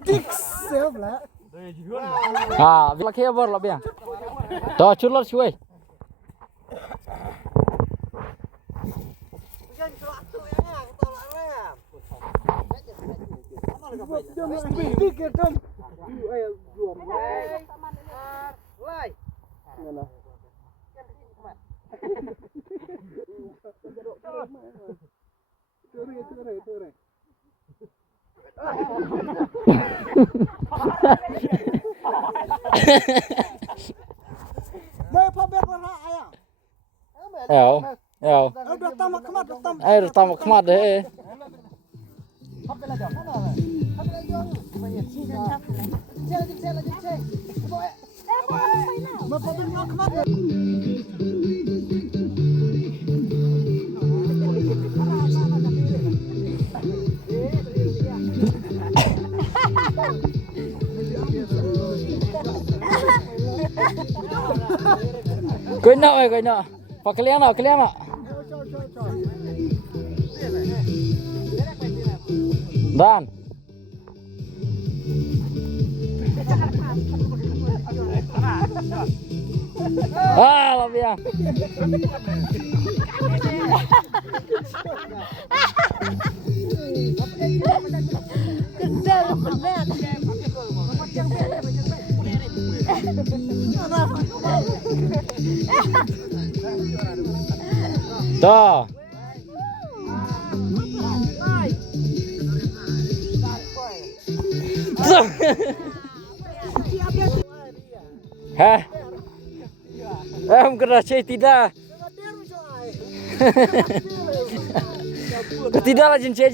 Dik siap lah. Bila kia bor lah biang. Toh culur cuy. Dik ya Tom. Udah tamak kemat, Air tamak kemat deh. Kau nak. Pakai liang nak. Dan. Lebih ya. Dah. Hah? Kena cek tidak. Tidak lah jencai.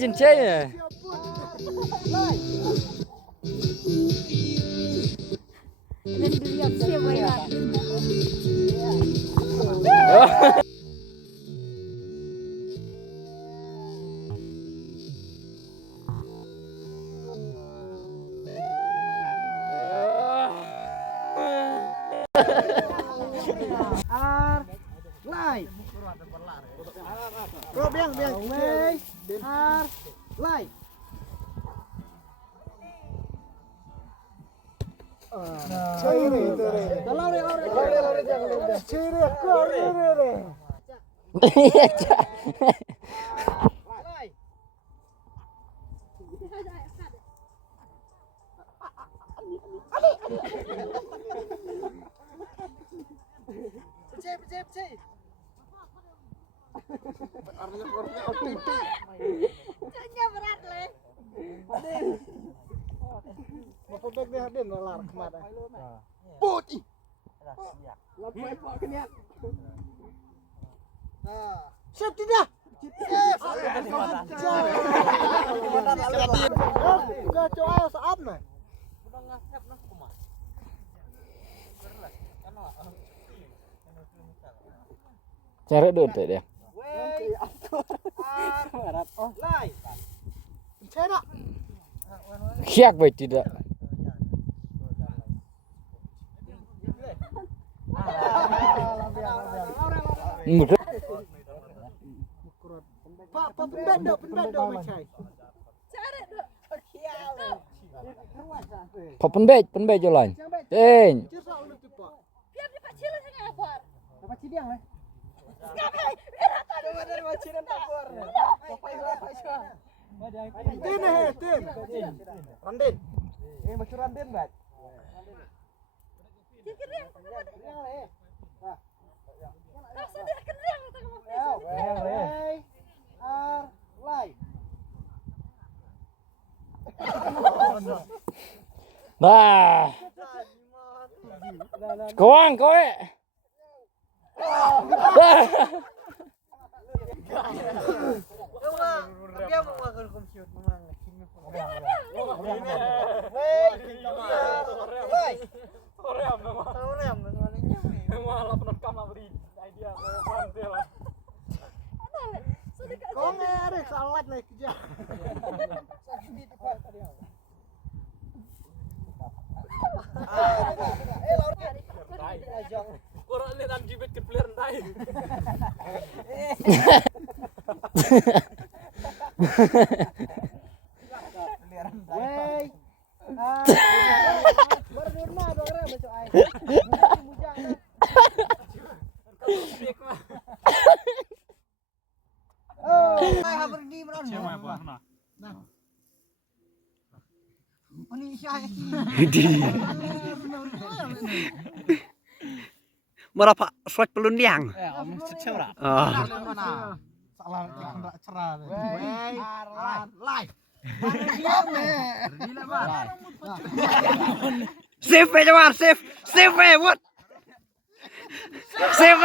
Bro, biang. Lai. Ciri itu. Laure. Ciri aku ini. Iya, Cak. Pecah. Caknya berat leh. Mau bebek dia hadir nolar kemana? Putih. Siap tidak? Udah coba saat nih. Cari dulu tuh dia. Lai. Cera. Siak baik tidak. Pak penbendo macai. Cari dok. Kau penbej jalan. Ten. Cira ulut tu pak. Biar dia kecil aja ngapar. Dapat cidiang lah. Coba dari Tin. Randin. Masuk Randin, Bat. Keriang. Nah. Kawan kowe. Dia mau makan komput memang. Kau ngerti salat nih kerja. Orang lihat anjibet ke player ndai. Merapa swag pelundiang. Salah cerah. Live. Save Jawar, save. What? Save.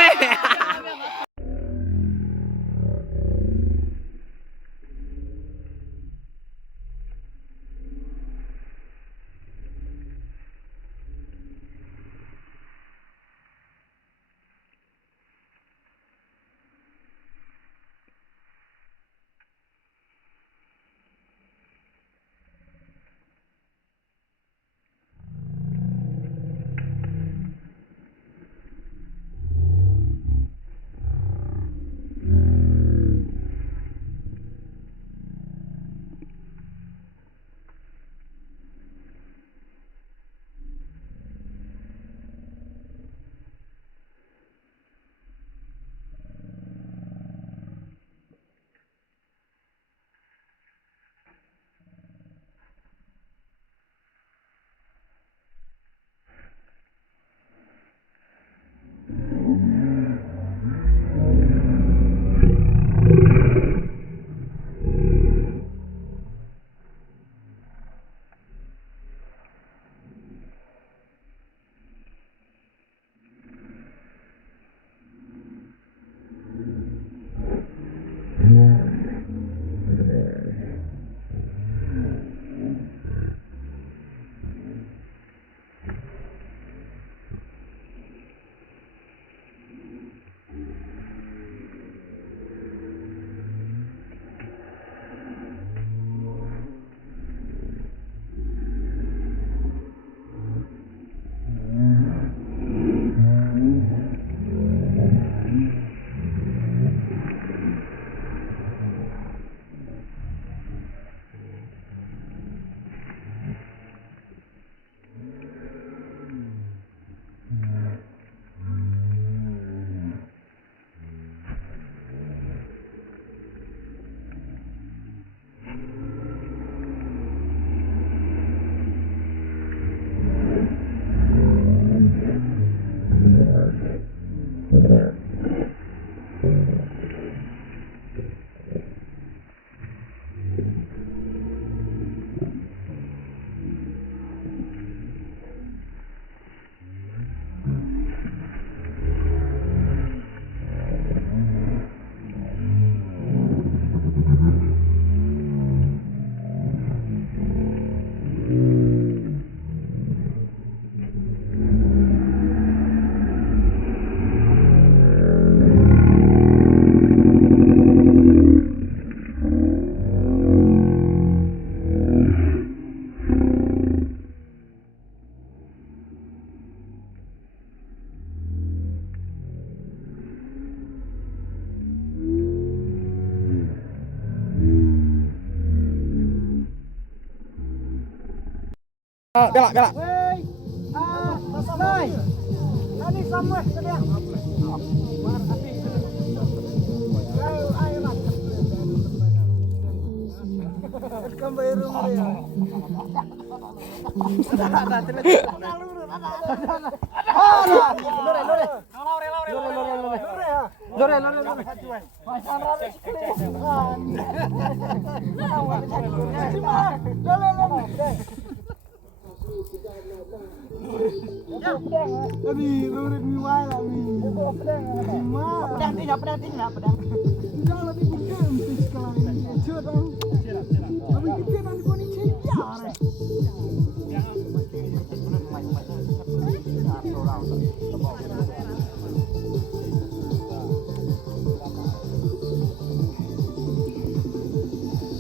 Galak. Wey. Sampai. Tadi sampai tadi. Ayo. Kembali rumah ya.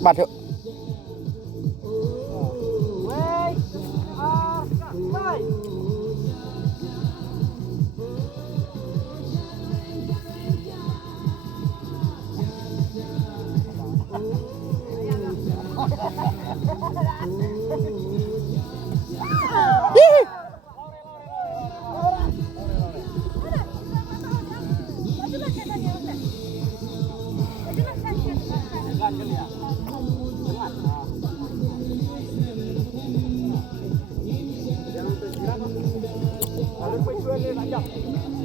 Bạt hiệu. boleh tak jam.